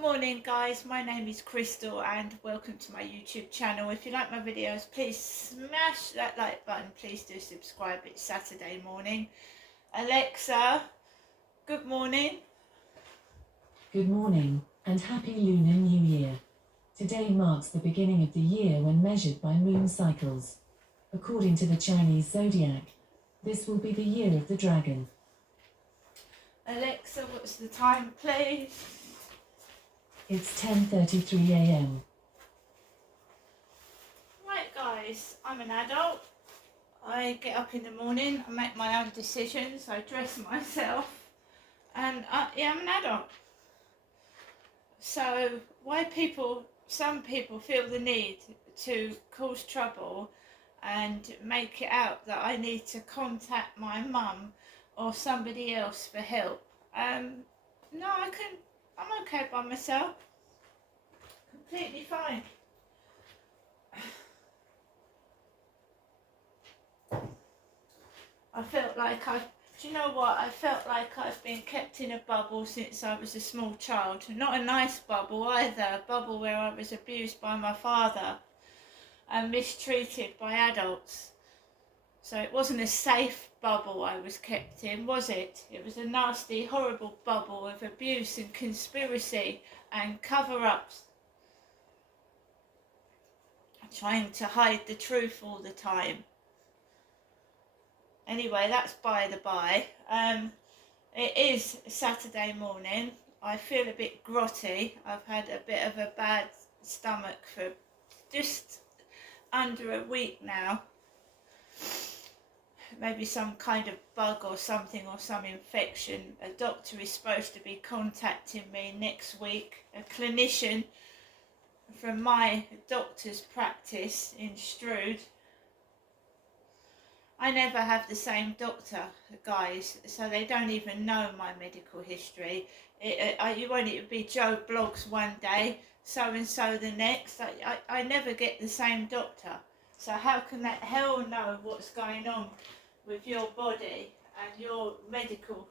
morning guys, my name is Crystal and welcome to my YouTube channel. If you like my videos, please smash that like button. Please do subscribe. It's Saturday morning. Alexa, good morning. Good morning and happy Lunar New Year. Today marks the beginning of the year when measured by moon cycles. According to the Chinese zodiac, this will be the year of the dragon. Alexa, what's the time please? It's 10:33 a.m. Right guys, I'm an adult. I get up in the morning, I make my own decisions, I dress myself, and I'm an adult. So why some people feel the need to cause trouble and make it out that I need to contact my mum or somebody else for help. No, I'm okay by myself. Completely fine. I felt like do you know what? I felt like I've been kept in a bubble since I was a small child. Not a nice bubble either, a bubble where I was abused by my father and mistreated by adults. So it wasn't a safe bubble I was kept in, was it? It was a nasty, horrible bubble of abuse and conspiracy and cover-ups. Trying to hide the truth all the time. Anyway, that's by the by. It is Saturday morning. I feel a bit grotty. I've had a bit of a bad stomach for just under a week now. Maybe some kind of bug or something, or some infection. A doctor is supposed to be contacting me next week. A clinician from my doctor's practice in Strood. I never have the same doctor, guys, so they don't even know my medical history. You won't even be Joe Bloggs one day, so-and-so the next. I never get the same doctor. So how can that hell know what's going on with your body and your medical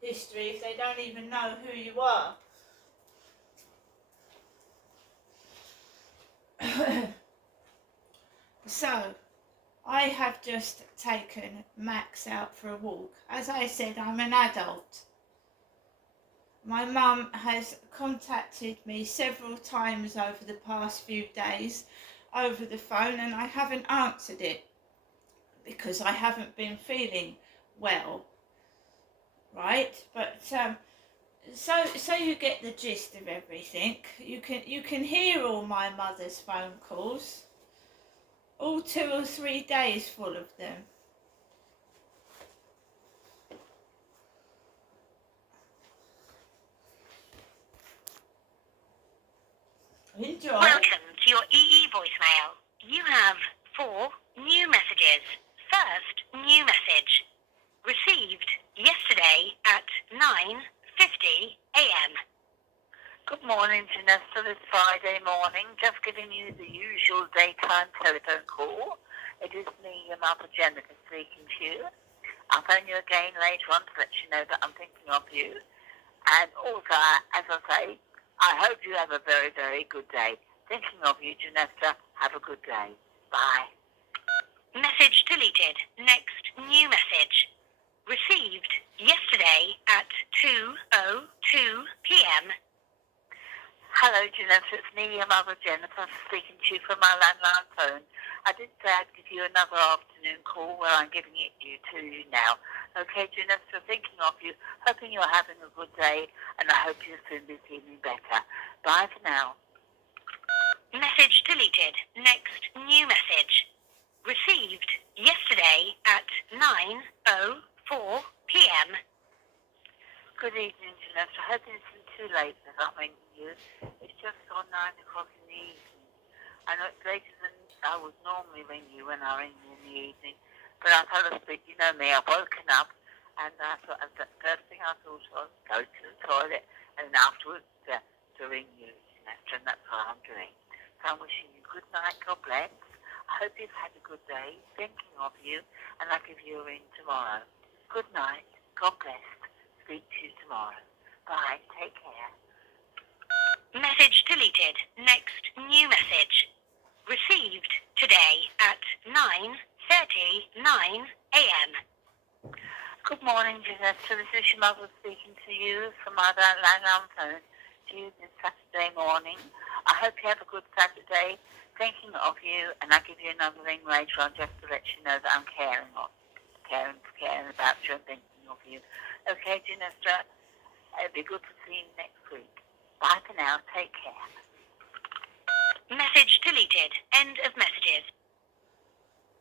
history if they don't even know who you are? So, I have just taken Max out for a walk. As I said, I'm an adult. My mum has contacted me several times over the past few days over the phone, and I haven't answered it because I haven't been feeling well, right? But so you get the gist of everything. You can hear all my mother's phone calls. All 2 or 3 days full of them. Enjoy. Welcome to your EE voicemail. You have 4 new messages. First new message. Received yesterday at 9:50 a.m. Good morning, Janessa. This Friday morning. Just giving you the usual daytime telephone call. It is me, your mother Jennifer, speaking to you. I'll phone you again later on to let you know that I'm thinking of you. And also, as I say, I hope you have a very, very good day. Thinking of you, Janessa. Have a good day. Bye. Message deleted. Next new message. Received yesterday at 2:02 p.m. Hello, Janessa. It's me, your mother Jennifer, speaking to you from my landline phone. I did say I'd give you another afternoon call where I'm giving it to you now. Okay, Janessa, thinking of you, hoping you're having a good day, and I hope you'll soon be feeling better. Bye for now. Message deleted. Next new message. Received yesterday at 9:04 p.m. Good evening, Janessa. I hope it isn't too late that I'm ringing you. It's just on 9 o'clock in the evening. I know it's later than I would normally ring you when I ring you in the evening, but I fell asleep. You know me, I've woken up, and I thought the first thing I thought was go to the toilet, and then afterwards to ring you, Janessa, and that's what I'm doing. So I'm wishing you good night, God bless. I hope you've had a good day, thinking of you, and I'll give you a ring tomorrow. Good night, God bless. Speak to you tomorrow. Bye, take care. Message deleted. Next new message. Received today at 9:39 a.m. Good morning, Janessa. This is your mother speaking to you from our landline on phone to you this Saturday morning. I hope you have a good Saturday. Thinking of you, and I'll give you another ring later on just to let you know that I'm caring about you and thinking of you. Okay, Janessa? It'd be good to see you next week. Bye for now. Take care. Message deleted. End of messages.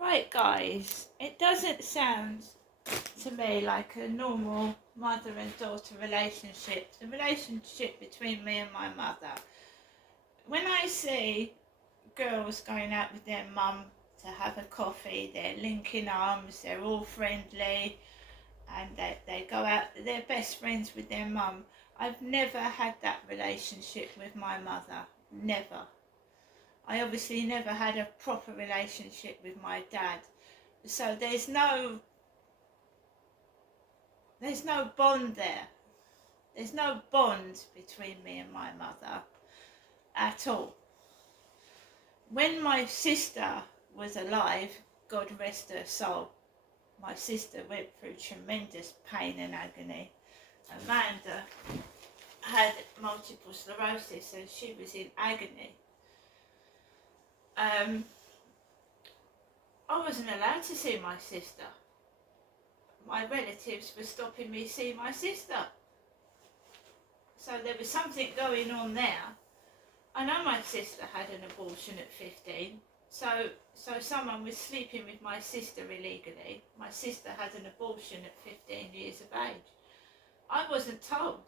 Right, guys, it doesn't sound to me like a normal mother and daughter relationship, the relationship between me and my mother. When I see girls going out with their mum to have a coffee, they're linking arms, they're all friendly, and they go out, they're best friends with their mum. I've never had that relationship with my mother, never. I obviously never had a proper relationship with my dad, so there's no bond there. There's no bond between me and my mother at all. When my sister was alive, God rest her soul, my sister went through tremendous pain and agony. Amanda had multiple sclerosis and she was in agony. I wasn't allowed to see my sister. My relatives were stopping me seeing my sister. So there was something going on there. I know my sister had an abortion at 15. So someone was sleeping with my sister illegally. My sister had an abortion at 15 years of age. I wasn't told.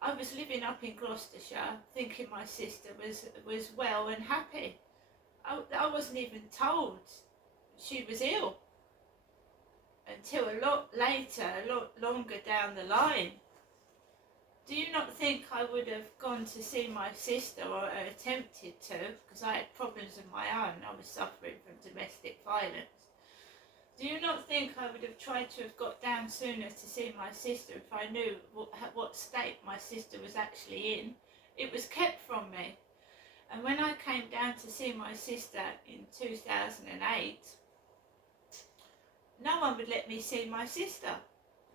I was living up in Gloucestershire thinking my sister was well and happy. I wasn't even told she was ill until a lot later, a lot longer down the line. Do you not think I would have gone to see my sister, or attempted to, because I had problems of my own? I was suffering from domestic violence. Do you not think I would have tried to have got down sooner to see my sister if I knew what state my sister was actually in? It was kept from me. And when I came down to see my sister in 2008, no one would let me see my sister.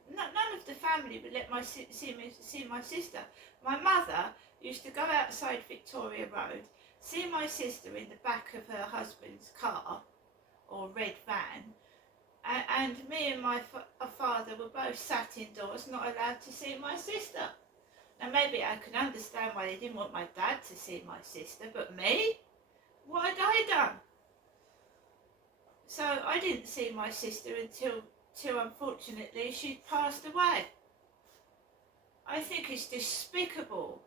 None of the family would let me see my sister. My mother used to go outside Victoria Road, see my sister in the back of her husband's car or red van, and me and my father were both sat indoors, not allowed to see my sister. Now maybe I can understand why they didn't want my dad to see my sister, but me? What had I done? So I didn't see my sister until unfortunately she'd passed away. I think it's despicable.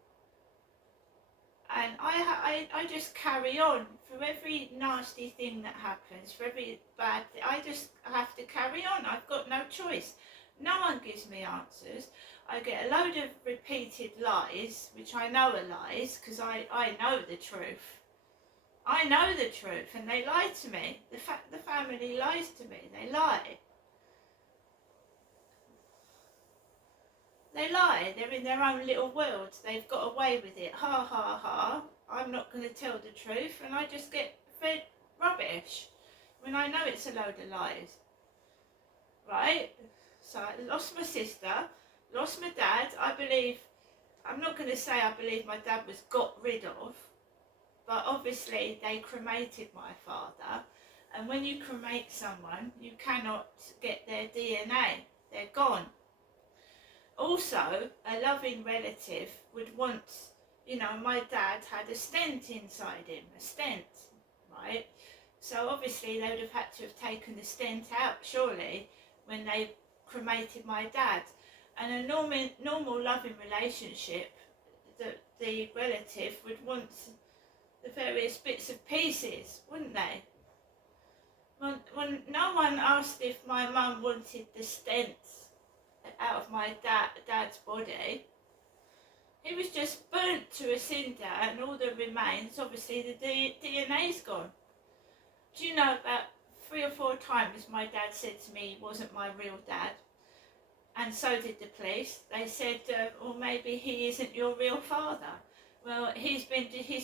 And I just carry on for every nasty thing that happens, for every bad thing. I just have to carry on. I've got no choice. No one gives me answers. I get a load of repeated lies, which I know are lies, because I know the truth. I know the truth, and they lie to me. The family lies to me. They lie. They lie. They're in their own little world. They've got away with it. Ha, ha, ha. I'm not going to tell the truth, and I just get fed rubbish when I know it's a load of lies. Right? So I lost my sister, lost my dad. I'm not going to say I believe my dad was got rid of, but obviously they cremated my father. And when you cremate someone, you cannot get their DNA. They're gone. Also, a loving relative would want, my dad had a stent inside him, a stent, right? So obviously they would have had to have taken the stent out, surely, when they cremated my dad. And a normal loving relationship, the relative would want the various bits and pieces, wouldn't they? When no one asked if my mum wanted the stent out of my dad's body. He was just burnt to a cinder, and all that remains, obviously the DNA's gone. Do you know, about 3 or 4 times my dad said to me he wasn't my real dad, and so did the police. They said, or maybe he isn't your real father. Well, his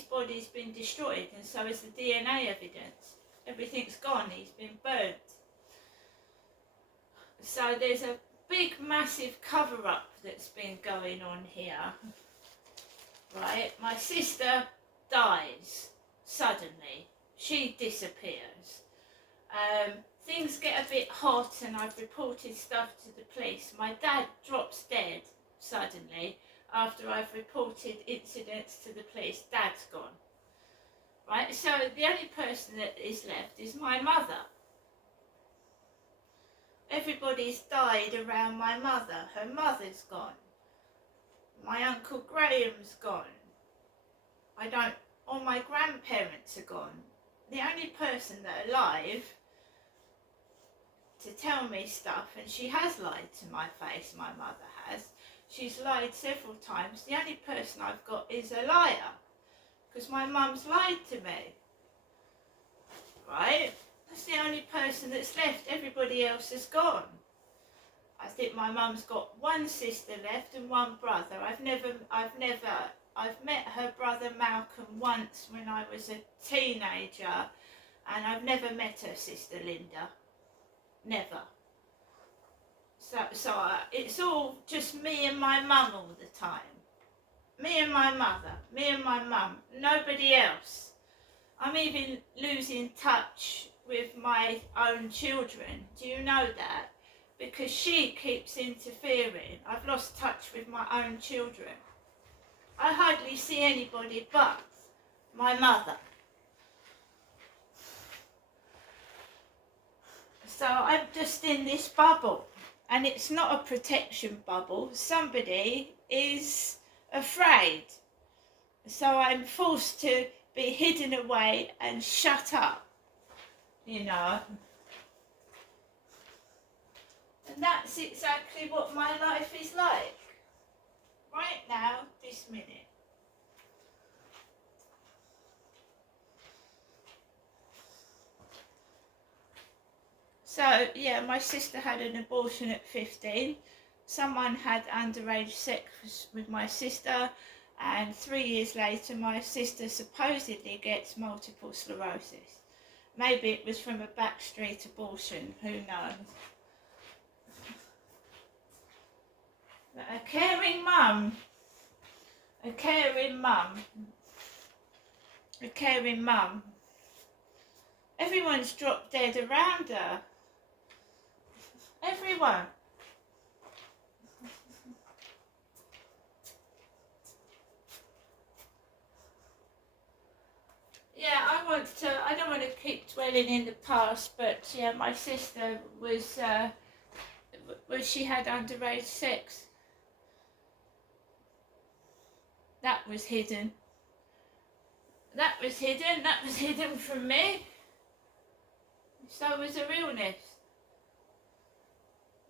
body's been destroyed, and so is the DNA evidence. Everything's gone. He's been burnt. So there's a big, massive cover-up that's been going on here. Right? My sister dies suddenly. She disappears. Things get a bit hot, and I've reported stuff to the police. My dad drops dead suddenly after I've reported incidents to the police. Dad's gone. Right? So the only person that is left is my mother. Everybody's died around my mother. Her mother's gone. My Uncle Graham's gone. All my grandparents are gone. The only person that are alive to tell me stuff, and she has lied to my face, my mother has. She's lied several times. The only person I've got is a liar, because my mum's lied to me. Right? That's the only person that's left. Everybody else is gone. I think my mum's got one sister left and one brother. I've met her brother Malcolm once when I was a teenager, and I've never met her sister Linda. Never. So it's all just me and my mum all the time. Me and my mother. Me and my mum. Nobody else. I'm even losing touch with my own children. Do you know that? Because she keeps interfering. I've lost touch with my own children. I hardly see anybody but my mother. So I'm just in this bubble, and it's not a protection bubble. Somebody is afraid. So I'm forced to be hidden away and shut up, you know. And that's exactly what my life is like. Right now, this minute. So, yeah, my sister had an abortion at 15. Someone had underage sex with my sister, and 3 years later, my sister supposedly gets multiple sclerosis. Maybe it was from a backstreet abortion, who knows? But a caring mum, everyone's dropped dead around her. Everyone. Yeah, I don't want to keep dwelling in the past, but yeah, my sister was she had underage sex. That was hidden. That was hidden from me. So was her illness.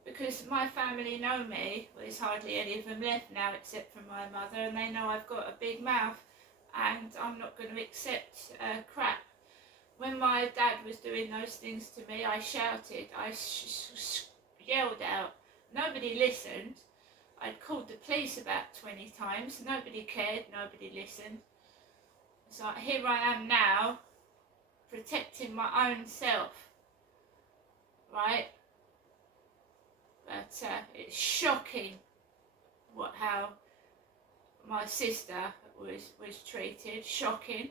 Because my family know me, well, there's hardly any of them left now except for my mother, and they know I've got a big mouth and I'm not going to accept crap. When my dad was doing those things to me, I shouted, I yelled out. Nobody listened. I'd called the police about 20 times. Nobody cared, nobody listened. So here I am now, protecting my own self, right? But it's shocking how my sister was treated. Shocking.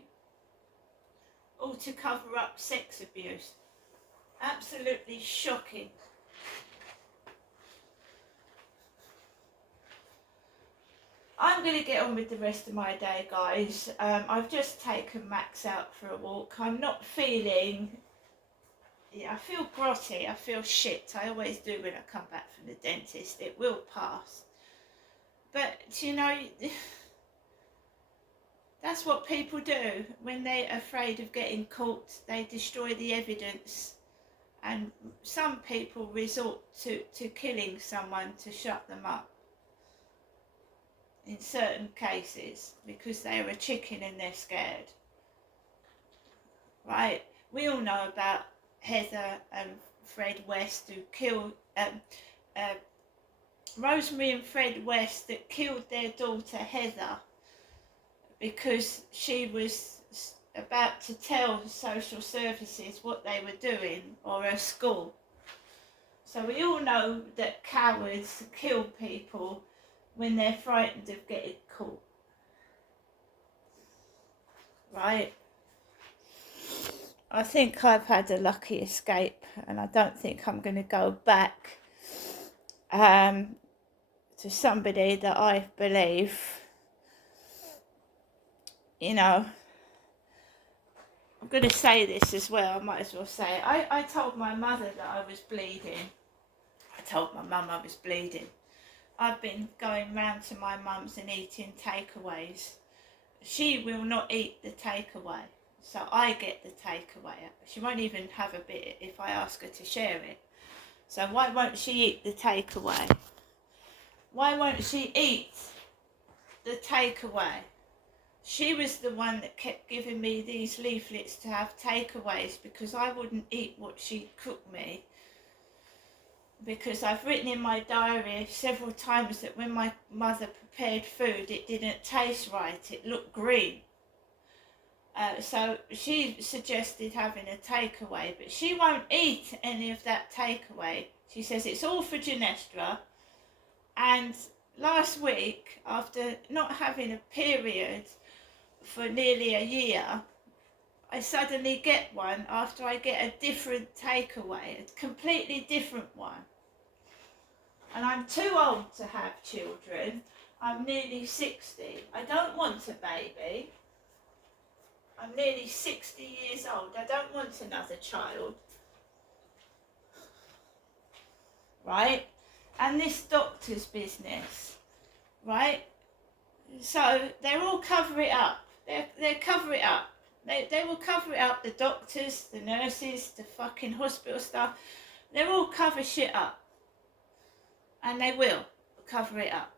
All to cover up sex abuse. Absolutely shocking. I'm going to get on with the rest of my day, guys. I've just taken Max out for a walk. I'm not feeling... Yeah, I feel grotty. I feel shit. I always do when I come back from the dentist. It will pass. But, you know, that's what people do. When they're afraid of getting caught, they destroy the evidence. And some people resort to killing someone to shut them up. In certain cases, because they're a chicken and they're scared. Right? We all know about Heather and Fred West, who killed Rosemary and Fred West, that killed their daughter Heather because she was about to tell social services what they were doing, or her school. So we all know that cowards kill people when they're frightened of getting caught. Right? I think I've had a lucky escape, and I don't think I'm going to go back to somebody that I believe, you know. I'm going to say this as well, I might as well say it. I told my mother that I was bleeding. I told my mum I was bleeding. I've been going round to my mum's and eating takeaways. She will not eat the takeaway, so I get the takeaway. She won't even have a bit if I ask her to share it. So why won't she eat the takeaway? Why won't she eat the takeaway? She was the one that kept giving me these leaflets to have takeaways because I wouldn't eat what she cooked me. Because I've written in my diary several times that when my mother prepared food, it didn't taste right, it looked green. So she suggested having a takeaway, but she won't eat any of that takeaway. She says it's all for Genestra. And last week, after not having a period for nearly a year, I suddenly get one after I get a different takeaway, a completely different one. And I'm too old to have children. I'm nearly 60. I don't want a baby. I'm nearly 60 years old. I don't want another child. Right? And this doctor's business. Right? So they'll all cover it up. They'll cover it up. They will cover it up. The doctors, the nurses, the fucking hospital staff. They'll all cover shit up. And they will cover it up.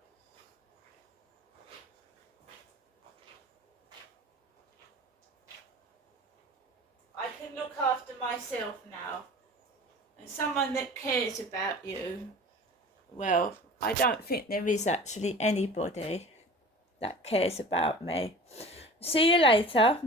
I can look after myself now. And someone that cares about you, well, I don't think there is actually anybody that cares about me. See you later.